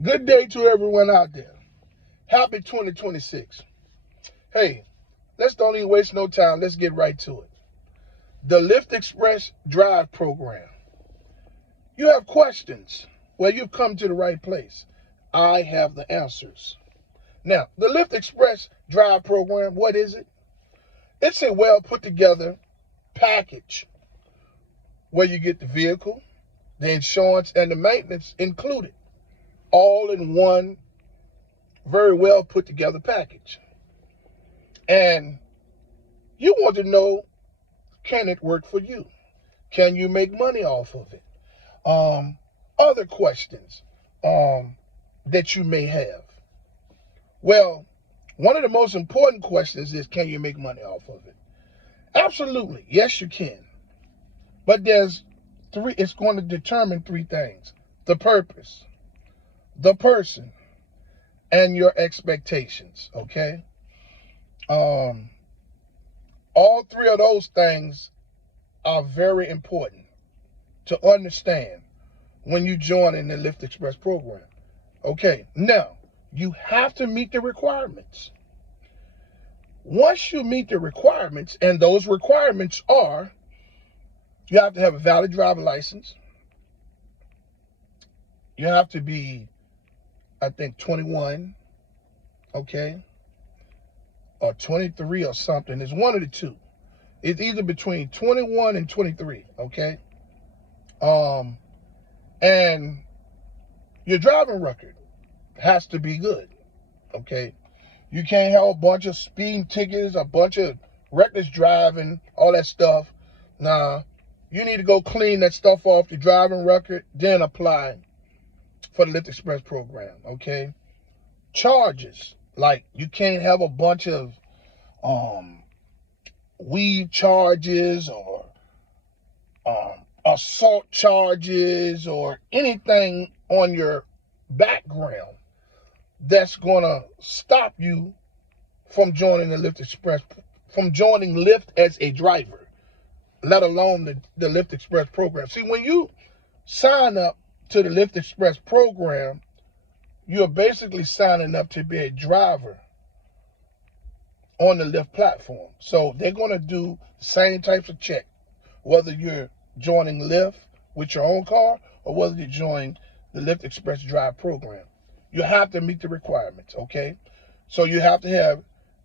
Good day to everyone out there. Happy 2026. Hey, let's don't even waste no time. Let's get right to it. The Lyft Express Drive Program. You have questions. Well, you've come to the right place. I have the answers. Now, the Lyft Express Drive Program, what is it? It's a well put together package where you get the vehicle, the insurance, and the maintenance included, all in one very well put together package. And you want to know, can it work for you? Can you make money off of it? Other questions that you may have. Well, one of the most important questions is, can you make money off of it? Absolutely. Yes, you can. But there's three, it's going to determine three things: the purpose, the person, and your expectations. Okay? All three of those things are very important to understand when you join in the Lyft Express program. Okay, now you have to meet the requirements. Once you meet the requirements, and those requirements are, you have to have a valid driver license. You have to be, I think, 21, okay, or 23 or something. It's one of the two. It's either between 21 and 23, okay? And your driving record has to be good, okay? You can't have a bunch of speeding tickets, a bunch of reckless driving, all that stuff. Nah, you need to go clean that stuff off your driving record, then apply for the Lyft Express program, okay? Charges, like you can't have a bunch of weed charges or assault charges or anything on your background that's going to stop you from joining the Lyft Express, from joining Lyft as a driver, let alone the Lyft Express program. See, when you sign up to the Lyft Express program, you're basically signing up to be a driver on the Lyft platform. So they're going to do the same types of check, whether you're joining Lyft with your own car or whether you join the Lyft Express Drive program. You have to meet the requirements, okay? So you have to have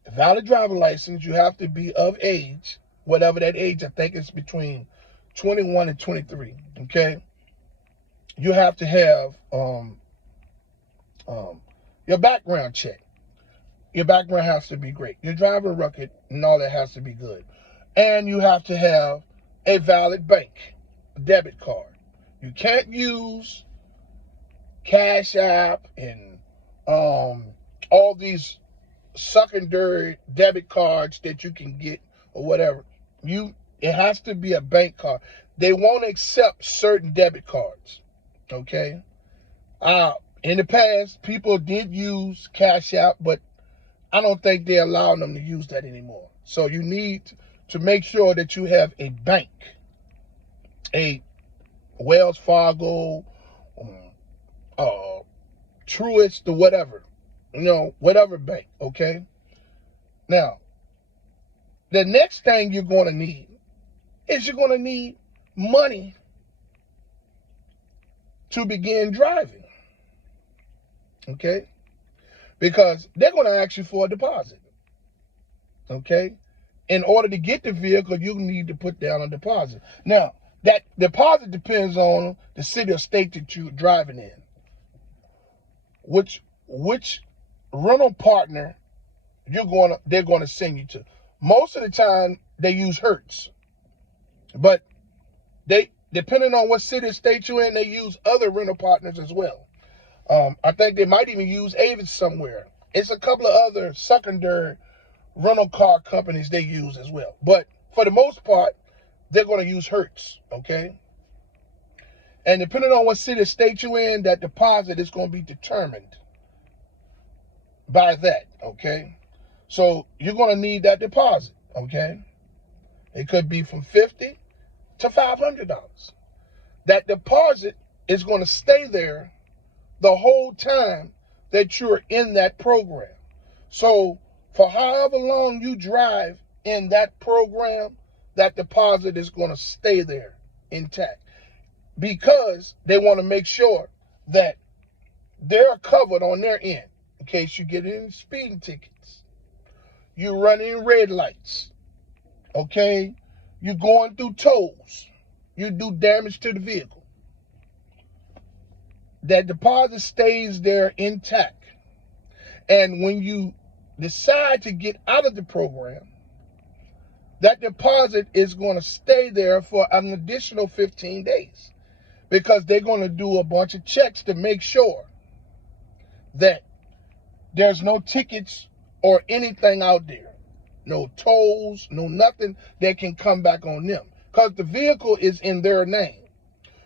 a valid driver license. You have to be of age, whatever that age. I think it's between 21 and 23, okay? You have to have your background check. Your background has to be great. Your driving record and all that has to be good. And you have to have a valid bank debit card. You can't use Cash App and all these secondary debit cards that you can get or whatever. It has to be a bank card. They won't accept certain debit cards. Okay? In the past, people did use Cash App, but I don't think they're allowing them to use that anymore. So you need to make sure that you have a bank, a Wells Fargo, Truist, or whatever, whatever bank, okay? Now, the next thing you're going to need is you're going to need money to begin driving, okay? Because they're going to ask you for a deposit, okay? In order to get the vehicle, you need to put down a deposit. Now, that deposit depends on the city or state that you're driving in, which rental partner they're going to send you to. Most of the time, they use Hertz, but depending on what city or state you're in, they use other rental partners as well. I think they might even use Avis somewhere. It's a couple of other secondary rental car companies they use as well. But for the most part, they're going to use Hertz, okay? And depending on what city or state you're in, that deposit is going to be determined by that, okay? So you're going to need that deposit, okay? It could be from $50 to $500. That deposit is going to stay there the whole time that you're in that program. So for however long you drive in that program, that deposit is going to stay there intact, because they want to make sure that they're covered on their end in case you get any speeding tickets, you running red lights, okay, you going through tolls, you do damage to the vehicle. That deposit stays there intact. And when you decide to get out of the program, that deposit is going to stay there for an additional 15 days, because they're going to do a bunch of checks to make sure that there's no tickets or anything out there, no tolls, no nothing that can come back on them, because the vehicle is in their name.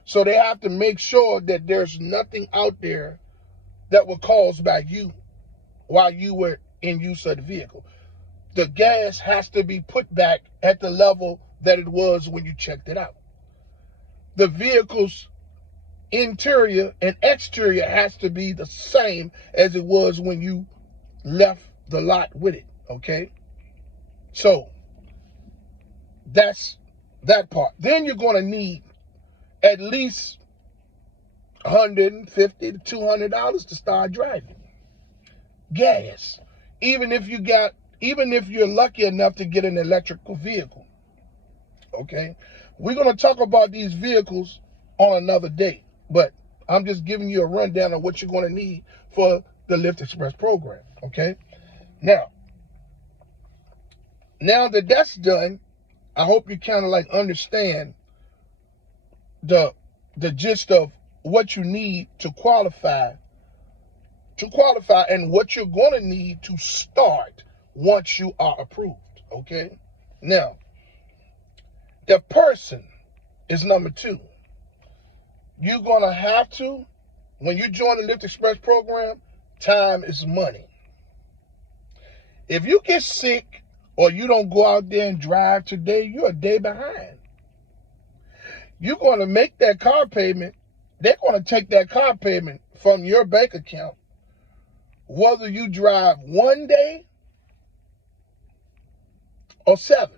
So they have to make sure that there's nothing out there that was caused by you while you were in use of the vehicle. The gas has to be put back at the level that it was when you checked it out. The vehicle's interior and exterior has to be the same as it was when you left the lot with it, okay? So that's that part. Then you're going to need at least $150 to $200 to start driving. Gas. Even if you're lucky enough to get an electrical vehicle. Okay? We're going to talk about these vehicles on another day, but I'm just giving you a rundown of what you're going to need for the Lyft Express program. Okay? Now that that's done, I hope you kind of like understand the gist of what you need to qualify and what you're going to need to start once you are approved. Okay? Now, the person is number two. You're going to have to, when you join the Lyft Express program, time is money. If you get sick or you don't go out there and drive today, you're a day behind. You're going to make that car payment. They're going to take that car payment from your bank account, whether you drive 1 day or 7.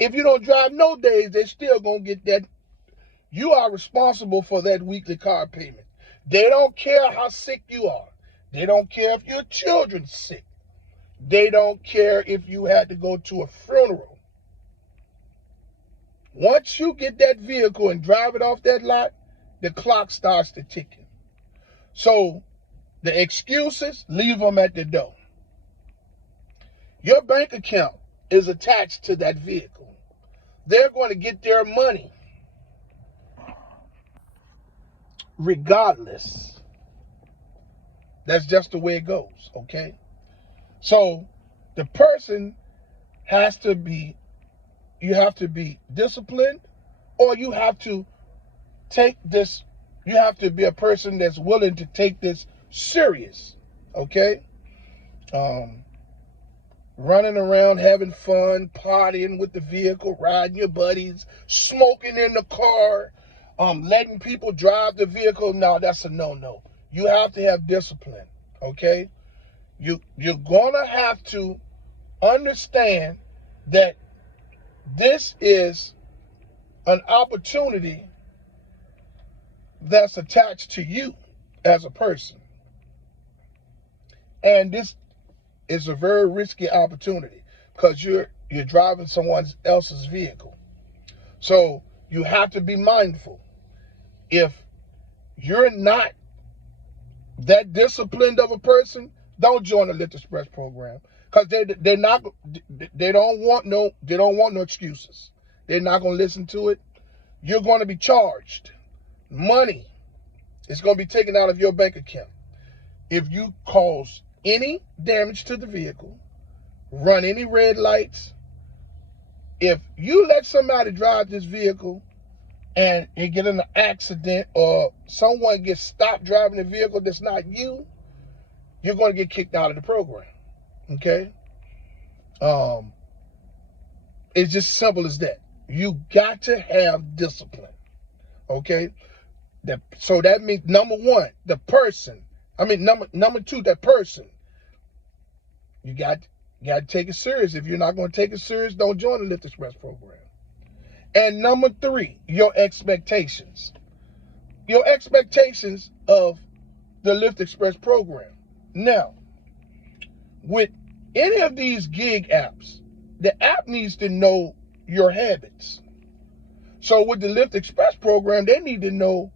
If you don't drive no days, they're still going to get that. You are responsible for that weekly car payment. They don't care how sick you are. They don't care if your children's sick. They don't care if you had to go to a funeral. Once you get that vehicle and drive it off that lot, the clock starts to ticking. So the excuses, leave them at the door. Your bank account is attached to that vehicle. They're going to get their money regardless. That's just the way it goes, okay? So the person has to be, you have to be disciplined, or you have to take this, you have to be a person that's willing to take this serious, okay? Running around, having fun, partying with the vehicle, riding your buddies, smoking in the car, letting people drive the vehicle. No, that's a no-no. You have to have discipline, okay? You're gonna have to understand that this is an opportunity that's attached to you as a person. And this is a very risky opportunity, because you're driving someone else's vehicle. So you have to be mindful. If you're not that disciplined of a person, don't join the Lyft Express program, because they don't want no excuses. They're not going to listen to it. You're going to be charged. Money is going to be taken out of your bank account if you cause any damage to the vehicle, run any red lights. If you let somebody drive this vehicle and it get in an accident, or someone gets stopped driving the vehicle that's not you, you're going to get kicked out of the program. Okay? It's just simple as that. You got to have discipline. Okay? So that means number one, the person. Number two, that person. You got to take it serious. If you're not going to take it serious, don't join the Lyft Express program. And number three, your expectations. Your expectations of the Lyft Express program. Now, with any of these gig apps, the app needs to know your habits. So with the Lyft Express program, they need to know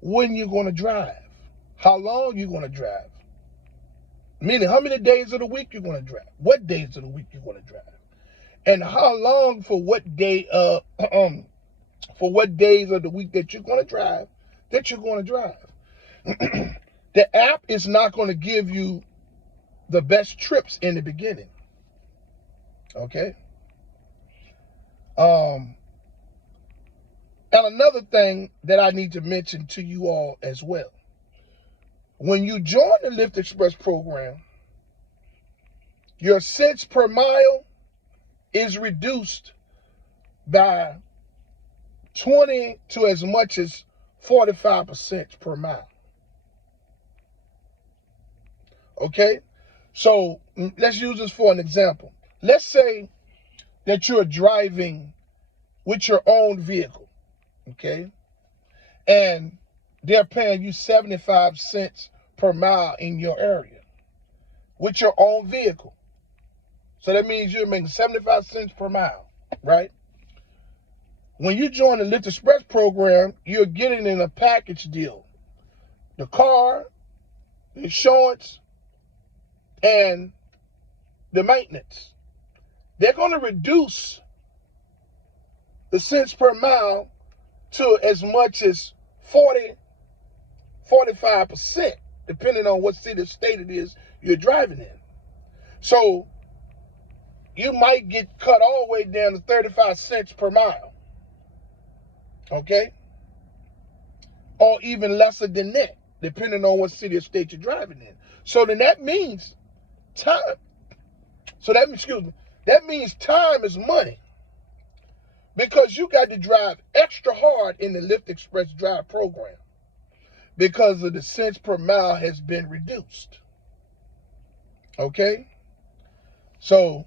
when you're going to drive, how long you're going to drive, meaning how many days of the week you're going to drive, what days of the week you're going to drive, and how long for what day for what days of the week that you're going to drive. The app is not going to give you the best trips in the beginning. Okay. And another thing that I need to mention to you all as well. When you join the Lyft Express program, your cents per mile is reduced by 20 to as much as 45% per mile. Okay? So let's use this for an example. Let's say that you're driving with your own vehicle, okay? And they're paying you 75 cents per mile in your area with your own vehicle. So that means you're making 75 cents per mile, right? When you join the Lyft Express program, you're getting in a package deal. The car, the insurance, and the maintenance. They're going to reduce the cents per mile to as much as 45%, depending on what city or state it is you're driving in. So you might get cut all the way down to 35 cents per mile. Okay? Or even lesser than that, depending on what city or state you're driving in. So then that means time. That means time is money. Because you got to drive extra hard in the Lyft Express Drive program. Because of the cents per mile has been reduced. Okay? So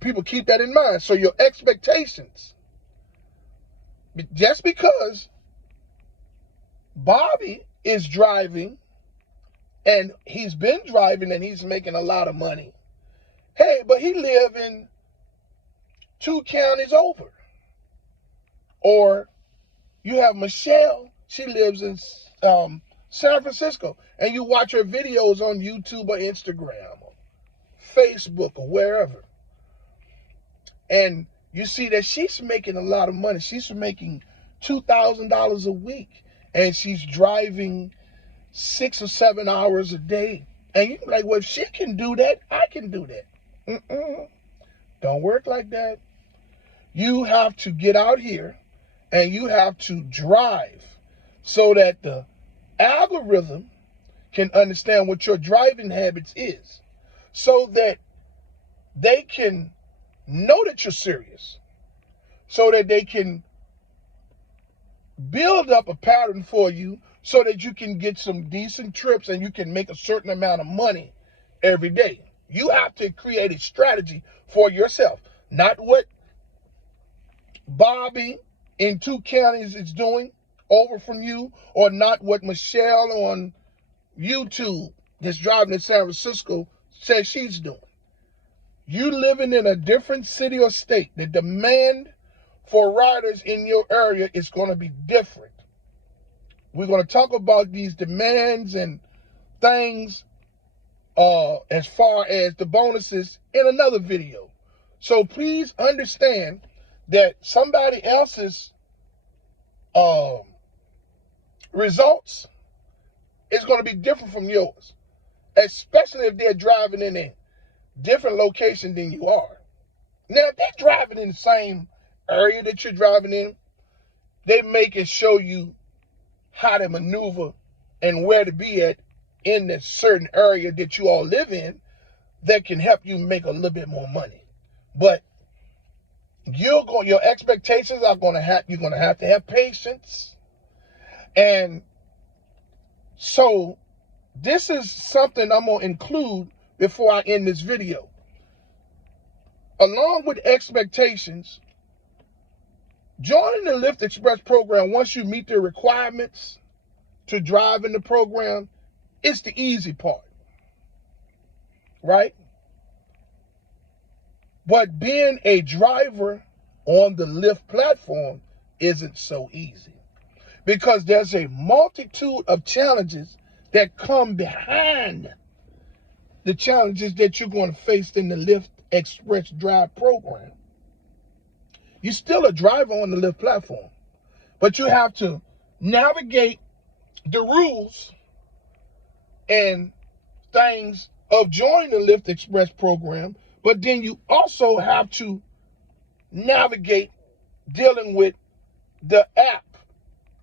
people keep that in mind. So your expectations. Just because Bobby is driving and he's been driving and he's making a lot of money. Hey, but he lives in 2 counties over. Or you have Michelle, she lives in San Francisco, and you watch her videos on YouTube or Instagram or Facebook or wherever. And you see that she's making a lot of money. She's making $2,000 a week, and she's driving 6 or 7 hours a day. And you're like, well, if she can do that, I can do that. Don't work like that. You have to get out here and you have to drive so that the algorithm can understand what your driving habits is, so that they can know that you're serious, so that they can build up a pattern for you so that you can get some decent trips and you can make a certain amount of money every day. You have to create a strategy for yourself, not what Bobby in 2 counties is doing over from you, or not what Michelle on YouTube that's driving in San Francisco says she's doing. You living in a different city or state, the demand for riders in your area is going to be different. We're going to talk about these demands and things as far as the bonuses in another video. So please understand that somebody else's results is going to be different from yours, especially if they're driving in a different location than you are. Now, if they're driving in the same area that you're driving in, they make and show you how to maneuver and where to be at in that certain area that you all live in that can help you make a little bit more money. But your expectations are you're going to have to have patience, And so this is something I'm going to include before I end this video. Along with expectations, joining the Lyft Express program, once you meet the requirements to drive in the program, it's the easy part, right? But being a driver on the Lyft platform isn't so easy, because there's a multitude of challenges that come behind the challenges that you're going to face in the Lyft Express Drive program. You're still a driver on the Lyft platform, but you have to navigate the rules and things of joining the Lyft Express program, but then you also have to navigate dealing with the app,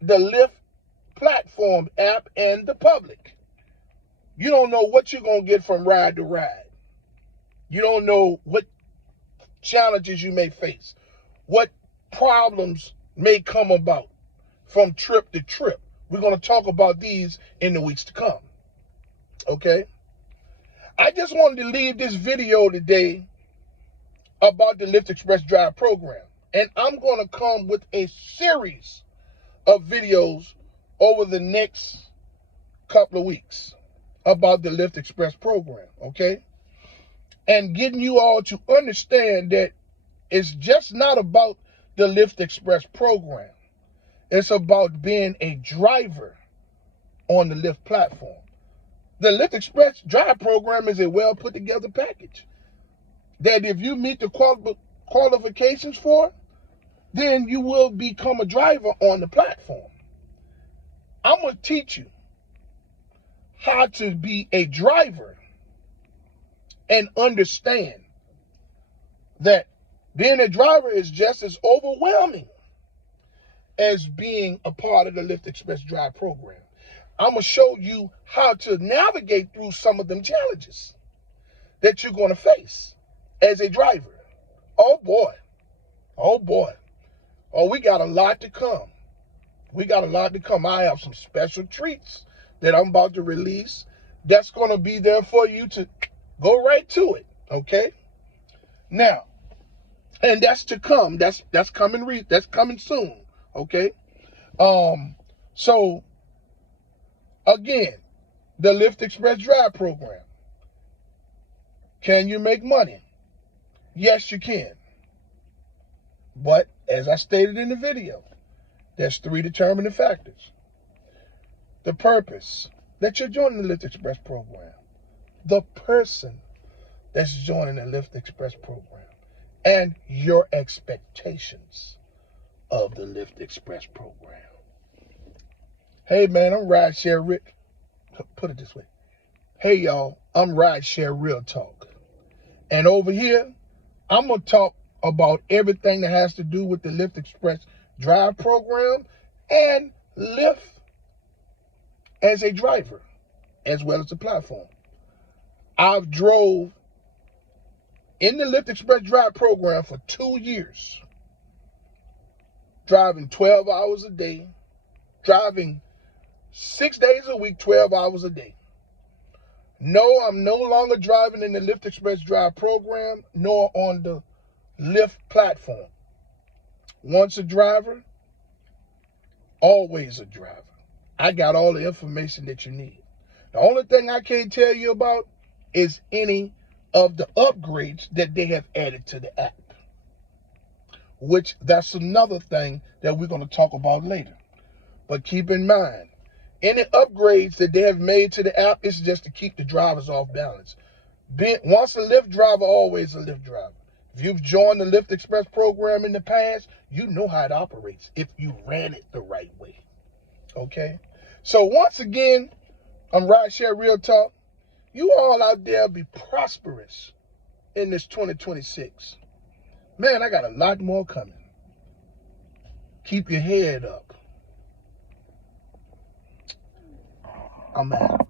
the Lyft platform app, and the public. You don't know what you're going to get from ride to ride. You don't know what challenges you may face, what problems may come about from trip to trip. We're going to talk about these in the weeks to come. Okay? I just wanted to leave this video today about the Lyft Express Drive program. And I'm going to come with a series of videos over the next couple of weeks about the Lyft Express program, okay? And getting you all to understand that it's just not about the Lyft Express program. It's about being a driver on the Lyft platform. The Lyft Express Drive program is a well put together package that if you meet the qualifications for, then you will become a driver on the platform. I'm going to teach you how to be a driver and understand that being a driver is just as overwhelming as being a part of the Lyft Express Drive program. I'm going to show you how to navigate through some of them challenges that you're going to face as a driver. Oh boy. Oh boy. Oh, we got a lot to come. We got a lot to come. I have some special treats that I'm about to release that's going to be there for you to go right to it, okay? Now, and that's to come. That's coming that's coming soon, okay? So again, the Lyft Express Drive program. Can you make money? Yes, you can. But as I stated in the video, there's 3 determining factors. The purpose that you're joining the Lyft Express program, the person that's joining the Lyft Express program, and your expectations of the Lyft Express program. Hey man, I'm Rideshare Rick. Put it this way. Hey y'all, I'm Rideshare Real Talk. And over here, I'm going to talk about everything that has to do with the Lyft Express Drive program and Lyft as a driver, as well as the platform. I've drove in the Lyft Express Drive program for 2 years, driving 12 hours a day, driving 6 days a week, 12 hours a day. No, I'm no longer driving in the Lyft Express Drive program, nor on the Lyft platform. Once a driver, always a driver. I got all the information that you need. The only thing I can't tell you about is any of the upgrades that they have added to the app, which that's another thing that we're going to talk about later. But keep in mind, any upgrades that they have made to the app is just to keep the drivers off balance. Once a Lyft driver, always a Lyft driver. If you've joined the Lyft Express program in the past, you know how it operates if you ran it the right way. Okay? So once again, I'm Rideshare Real Talk. You all out there be prosperous in this 2026. Man, I got a lot more coming. Keep your head up. I'm out.